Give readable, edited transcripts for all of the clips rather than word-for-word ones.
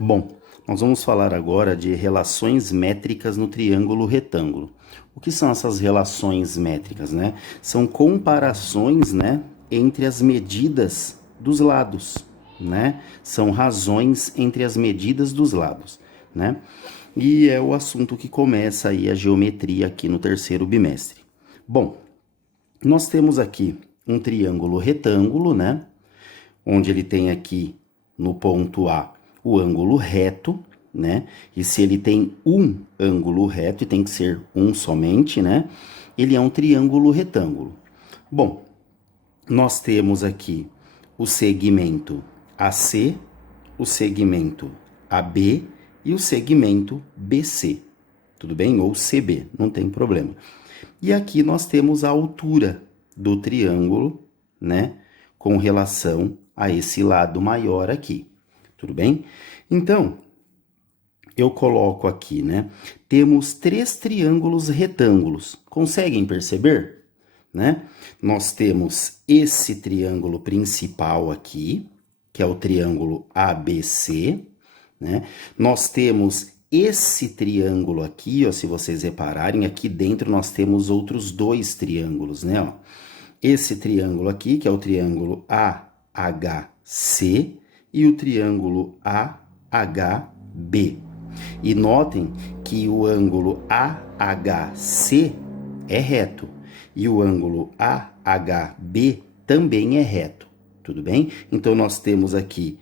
Bom, nós vamos falar agora de relações métricas no triângulo retângulo. O que são essas relações métricas, né? São comparações, né, entre as medidas dos lados, né? São razões entre as medidas dos lados, né? E é o assunto que começa aí a geometria aqui no terceiro bimestre. Bom, nós temos aqui um triângulo retângulo, né? Onde ele tem aqui no ponto A o ângulo reto, né? E se ele tem um ângulo reto, e tem que ser um somente, né? Ele é um triângulo retângulo. Bom, nós temos aqui o segmento AC, o segmento AB e o segmento BC. Tudo bem? Ou CB, não tem problema. E aqui nós temos a altura do triângulo, né? Com relação a esse lado maior aqui. Tudo bem? Então, eu coloco aqui, né? Temos três triângulos retângulos. Conseguem perceber? Né? Nós temos esse triângulo principal aqui, que é o triângulo ABC, né? Nós temos esse triângulo aqui, ó, se vocês repararem, aqui dentro nós temos outros dois triângulos, né? Ó. Esse triângulo aqui, que é o triângulo AHC, e o triângulo AHB. E notem que o ângulo AHC é reto e o ângulo AHB também é reto. Tudo bem? Então nós temos aqui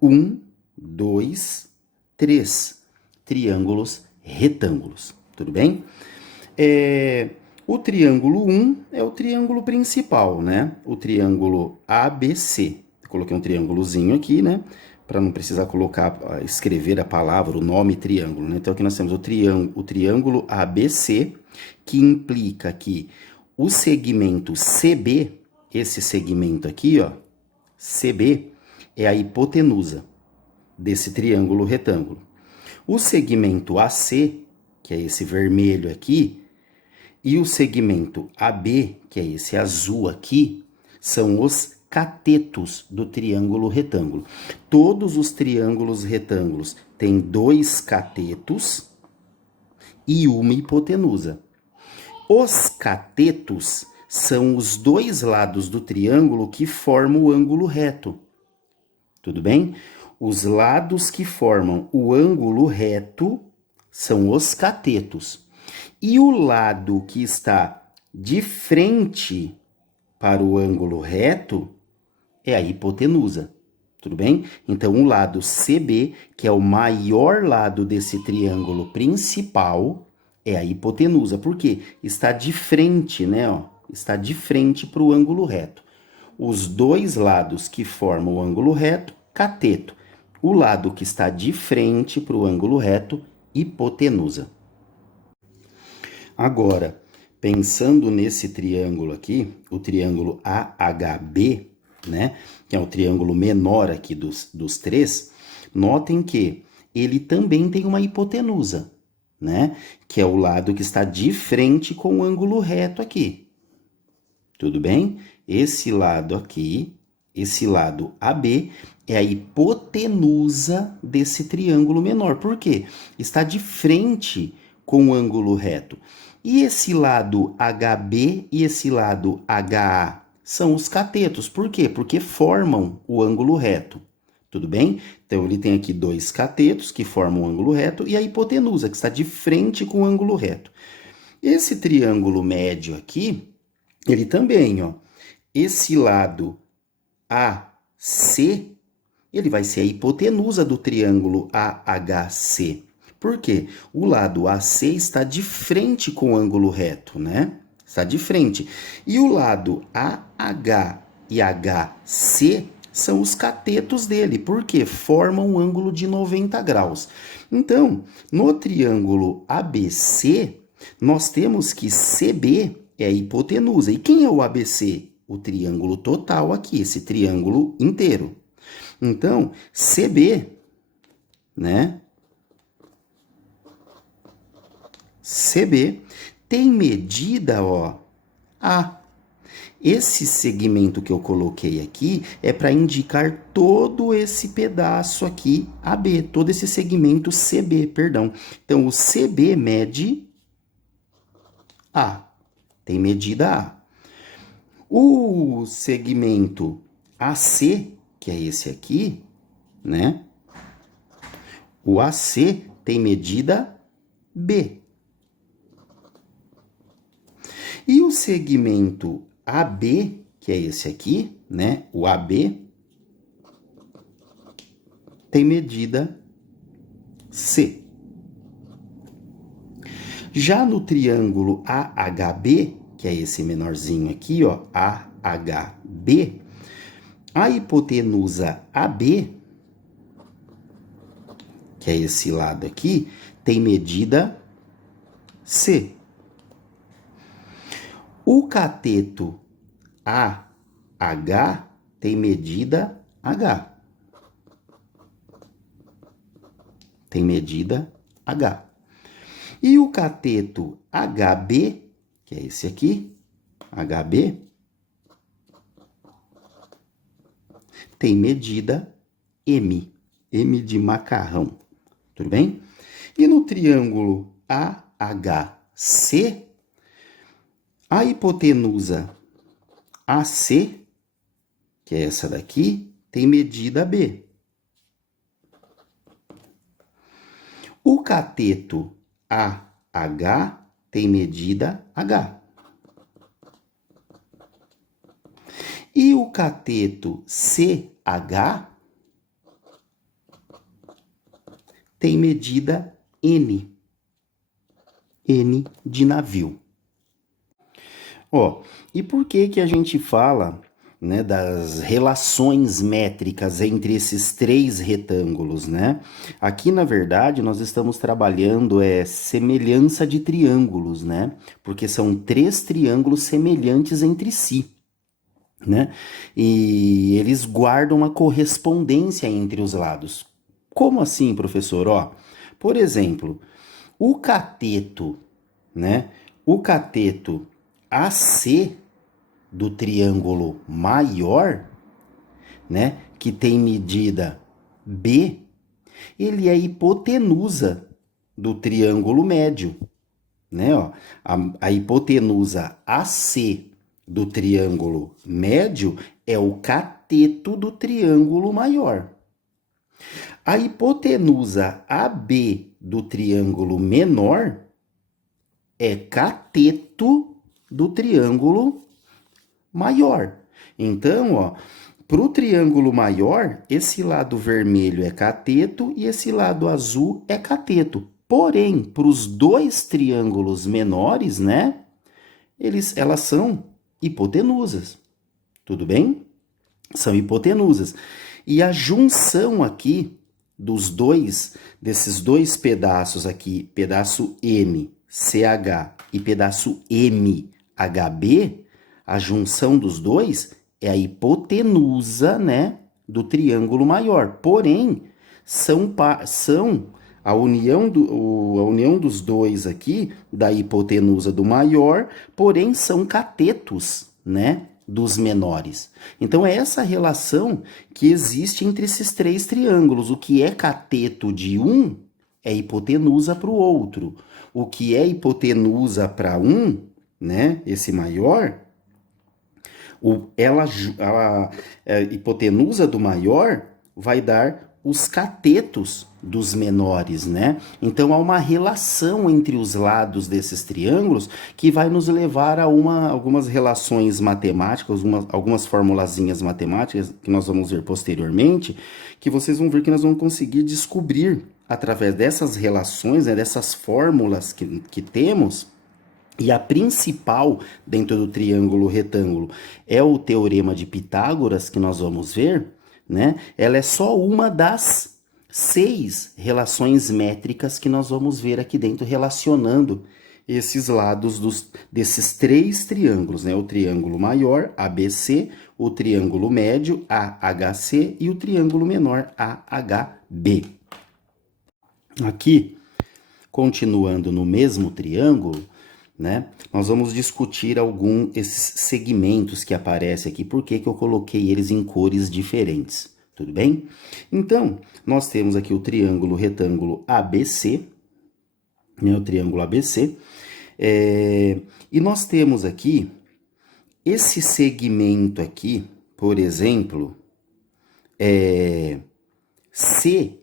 1, 2, 3 triângulos retângulos. Tudo bem? O triângulo 1 é o triângulo principal, né? O triângulo ABC. Coloquei um triângulozinho aqui, né? Para não precisar escrever a palavra, o nome triângulo, né? Então aqui nós temos o triângulo ABC, que implica que o segmento CB, esse segmento aqui, ó, CB, é a hipotenusa desse triângulo retângulo. O segmento AC, que é esse vermelho aqui, e o segmento AB, que é esse azul aqui, são os catetos do triângulo retângulo. Todos os triângulos retângulos têm dois catetos e uma hipotenusa. Os catetos são os dois lados do triângulo que formam o ângulo reto. Tudo bem? Os lados que formam o ângulo reto são os catetos. E o lado que está de frente para o ângulo reto é a hipotenusa. Tudo bem? Então, o lado CB, que é o maior lado desse triângulo principal, é a hipotenusa. Por quê? Está de frente, né? Ó, está de frente para o ângulo reto. Os dois lados que formam o ângulo reto, cateto. O lado que está de frente para o ângulo reto, hipotenusa. Agora, pensando nesse triângulo aqui, o triângulo AHB, né, que é o triângulo menor aqui dos três, notem que ele também tem uma hipotenusa, né, que é o lado que está de frente com o ângulo reto aqui. Tudo bem? Esse lado aqui, esse lado AB, é a hipotenusa desse triângulo menor. Por quê? Está de frente com o ângulo reto. E esse lado HB e esse lado HA são os catetos. Por quê? Porque formam o ângulo reto. Tudo bem? Então, ele tem aqui dois catetos que formam o ângulo reto e a hipotenusa, que está de frente com o ângulo reto. Esse triângulo médio aqui, ele também, ó, esse lado AC, ele vai ser a hipotenusa do triângulo AHC. Por quê? O lado AC está de frente com o ângulo reto, né? Está de frente. E o lado AH e HC são os catetos dele, porque formam um ângulo de 90 graus. Então, no triângulo ABC, nós temos que CB é a hipotenusa. E quem é o ABC? O triângulo total aqui, esse triângulo inteiro. Então, CB, né? CB tem medida, ó, A. Esse segmento que eu coloquei aqui é para indicar todo esse pedaço aqui, AB, todo esse segmento CB, perdão. Então, o CB mede A, tem medida A. O segmento AC, que é esse aqui, né? O AC tem medida B. E o segmento AB, que é esse aqui, né? O AB tem medida C. Já no triângulo AHB, que é esse menorzinho aqui, ó, AHB, a hipotenusa AB, que é esse lado aqui, tem medida C. O cateto AH tem medida H. Tem medida H. E o cateto HB, que é esse aqui, HB, tem medida M. M de macarrão. Tudo bem? E no triângulo AHC, a hipotenusa AC, que é essa daqui, tem medida B. O cateto AH tem medida H. E o cateto CH tem medida N. N de navio. Ó, e por que que a gente fala, né, das relações métricas entre esses três retângulos, né? Aqui, na verdade, nós estamos trabalhando semelhança de triângulos, né? Porque são três triângulos semelhantes entre si, né? E eles guardam uma correspondência entre os lados. Como assim, professor? Ó, por exemplo, o cateto, né? O cateto AC do triângulo maior, né, que tem medida B, ele é hipotenusa do triângulo médio, né? Ó, a hipotenusa AC do triângulo médio é o cateto do triângulo maior. A hipotenusa AB do triângulo menor é cateto do triângulo maior. Então, ó, para o triângulo maior, esse lado vermelho é cateto e esse lado azul é cateto. Porém, para os dois triângulos menores, né, elas são hipotenusas. Tudo bem? São hipotenusas. E a junção aqui desses dois pedaços aqui, pedaço MCH e pedaço MHB, a junção dos dois é a hipotenusa, né, do triângulo maior. Porém, são a união dos dois aqui, da hipotenusa do maior, porém são catetos, né, dos menores. Então, é essa relação que existe entre esses três triângulos. O que é cateto de um é hipotenusa para o outro. O que é hipotenusa para um, né, esse maior, a hipotenusa do maior vai dar os catetos dos menores, né? Então há uma relação entre os lados desses triângulos que vai nos levar a algumas relações matemáticas, algumas formulazinhas matemáticas que nós vamos ver posteriormente, que vocês vão ver que nós vamos conseguir descobrir através dessas relações, né, dessas fórmulas que temos. E a principal dentro do triângulo retângulo é o teorema de Pitágoras, que nós vamos ver, né? Ela é só uma das 6 relações métricas que nós vamos ver aqui dentro, relacionando esses lados desses 3 triângulos, né? O triângulo maior, ABC, o triângulo médio, AHC, e o triângulo menor, AHB. Aqui, continuando no mesmo triângulo, né? Nós vamos discutir esses segmentos que aparecem aqui, por que eu coloquei eles em cores diferentes, tudo bem? Então, nós temos aqui o triângulo retângulo ABC, né? O triângulo ABC, e nós temos aqui esse segmento aqui, por exemplo, CH,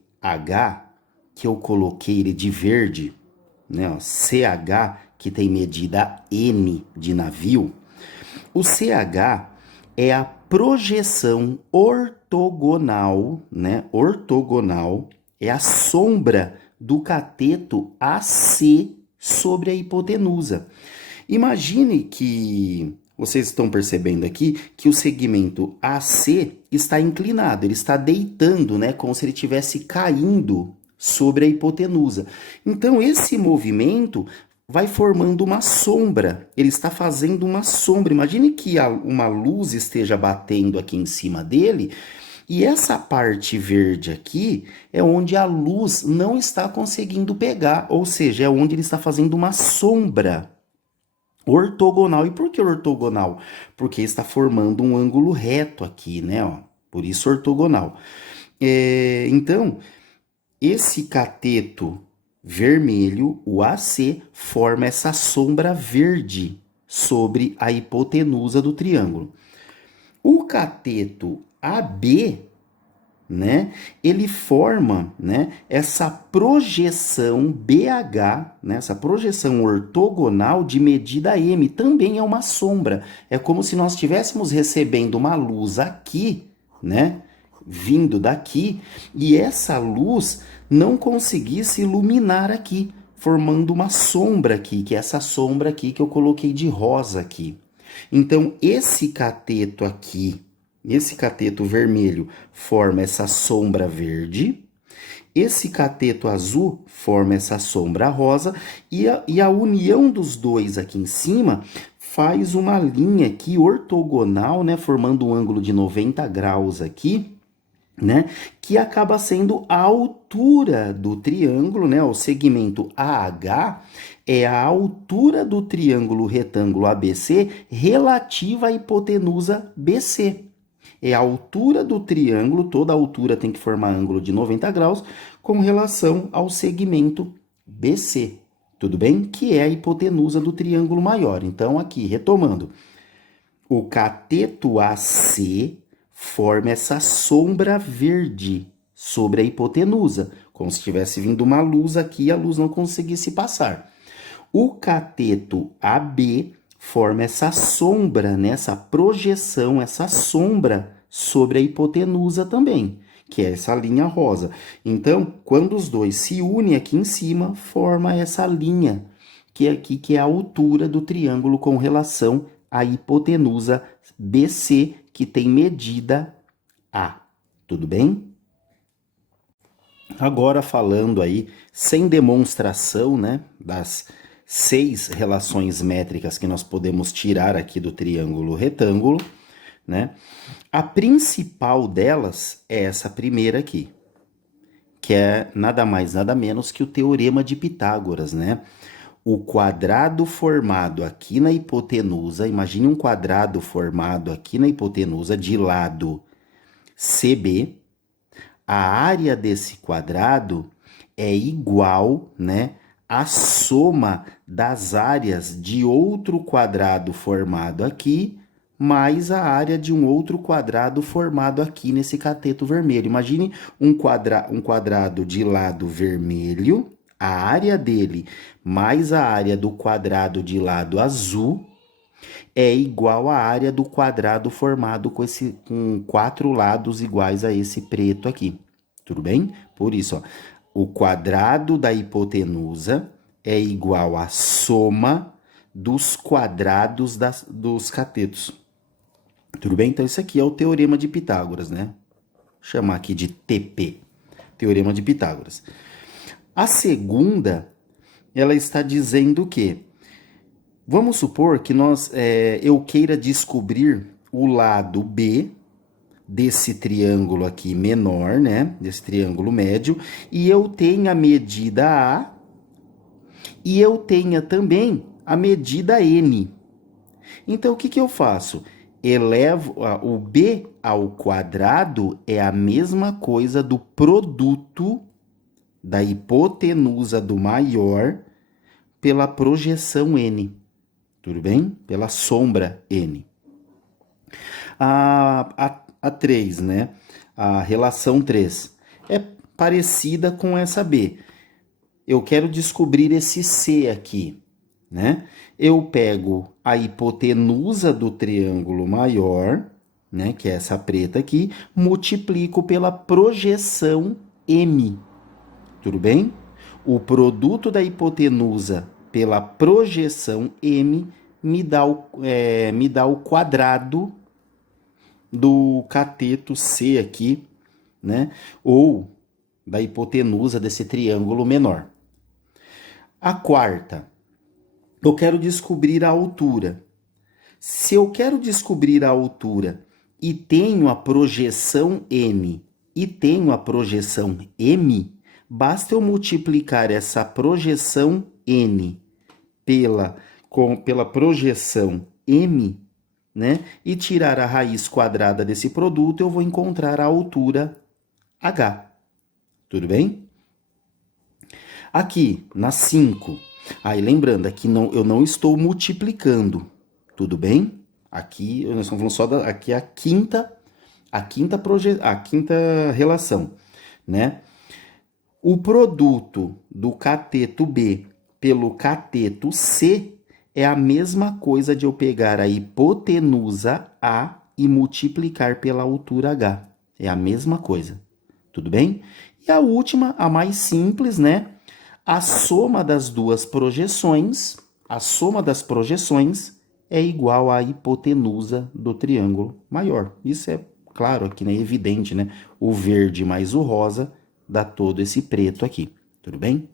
que eu coloquei ele de verde, né? Ó, CH, que tem medida N de navio. O CH é a projeção ortogonal, né? Ortogonal é a sombra do cateto AC sobre a hipotenusa. Imagine que vocês estão percebendo aqui que o segmento AC está inclinado, ele está deitando, né, como se ele estivesse caindo sobre a hipotenusa. Então, esse movimento vai formando uma sombra, ele está fazendo uma sombra. Imagine que uma luz esteja batendo aqui em cima dele, e essa parte verde aqui é onde a luz não está conseguindo pegar, ou seja, é onde ele está fazendo uma sombra ortogonal. E por que ortogonal? Porque está formando um ângulo reto aqui, né? Ó, por isso ortogonal. Então, esse cateto vermelho, o AC, forma essa sombra verde sobre a hipotenusa do triângulo. O cateto AB, né, ele forma, né, essa projeção BH, né, essa projeção ortogonal de medida M, também é uma sombra. É como se nós estivéssemos recebendo uma luz aqui, né, vindo daqui, e essa luz não conseguisse iluminar aqui, formando uma sombra aqui, que é essa sombra aqui que eu coloquei de rosa aqui. Então, esse cateto aqui, esse cateto vermelho forma essa sombra verde, esse cateto azul forma essa sombra rosa, e a união dos dois aqui em cima faz uma linha aqui ortogonal, né, formando um ângulo de 90 graus aqui, né, que acaba sendo a altura do triângulo, né, o segmento AH é a altura do triângulo retângulo ABC relativa à hipotenusa BC. É a altura do triângulo, toda altura tem que formar ângulo de 90 graus com relação ao segmento BC, tudo bem? Que é a hipotenusa do triângulo maior. Então, aqui, retomando, o cateto AC forma essa sombra verde sobre a hipotenusa, como se tivesse vindo uma luz aqui e a luz não conseguisse passar. O cateto AB forma essa sombra, né, essa projeção, essa sombra sobre a hipotenusa também, que é essa linha rosa. Então, quando os dois se unem aqui em cima, forma essa linha, que é aqui, que é a altura do triângulo com relação à hipotenusa BC, que tem medida A. Tudo bem? Agora falando aí, sem demonstração, né, das 6 relações métricas que nós podemos tirar aqui do triângulo retângulo, né? A principal delas é essa primeira aqui, que é nada mais, nada menos que o teorema de Pitágoras, né? O quadrado formado aqui na hipotenusa, imagine um quadrado formado aqui na hipotenusa de lado CB, a área desse quadrado é igual, né, à soma das áreas de outro quadrado formado aqui, mais a área de um outro quadrado formado aqui nesse cateto vermelho. Imagine um quadrado de lado vermelho, a área dele mais a área do quadrado de lado azul é igual à área do quadrado formado com 4 lados iguais a esse preto aqui. Tudo bem? Por isso, ó, o quadrado da hipotenusa é igual à soma dos quadrados dos catetos. Tudo bem? Então, isso aqui é o teorema de Pitágoras, né? Vou chamar aqui de TP, teorema de Pitágoras. A segunda, ela está dizendo que, vamos supor que eu queira descobrir o lado B desse triângulo aqui menor, né? Desse triângulo médio, e eu tenho a medida A, e eu tenha também a medida n. Então, o que eu faço? Elevo o b ao quadrado é a mesma coisa do produto da hipotenusa do maior pela projeção n. Tudo bem? Pela sombra n. A 3, né? A relação 3 é parecida com essa b. Eu quero descobrir esse c aqui, né? Eu pego a hipotenusa do triângulo maior, né, que é essa preta aqui, multiplico pela projeção m. Tudo bem? O produto da hipotenusa pela projeção m me dá o quadrado do cateto C aqui, né? Ou da hipotenusa desse triângulo menor. A quarta, eu quero descobrir a altura. Se eu quero descobrir a altura e tenho a projeção n e tenho a projeção m, basta eu multiplicar essa projeção n pela projeção m, né? E tirar a raiz quadrada desse produto, eu vou encontrar a altura h. Tudo bem? Aqui, na 5. Aí, lembrando, aqui eu não estou multiplicando. Tudo bem? Aqui, nós estamos falando só aqui a quinta relação, né? O produto do cateto B pelo cateto C é a mesma coisa de eu pegar a hipotenusa A e multiplicar pela altura H. É a mesma coisa. Tudo bem? E a última, a mais simples, né? A soma das duas projeções, é igual à hipotenusa do triângulo maior. Isso é claro aqui, né? Evidente, né? O verde mais o rosa dá todo esse preto aqui. Tudo bem?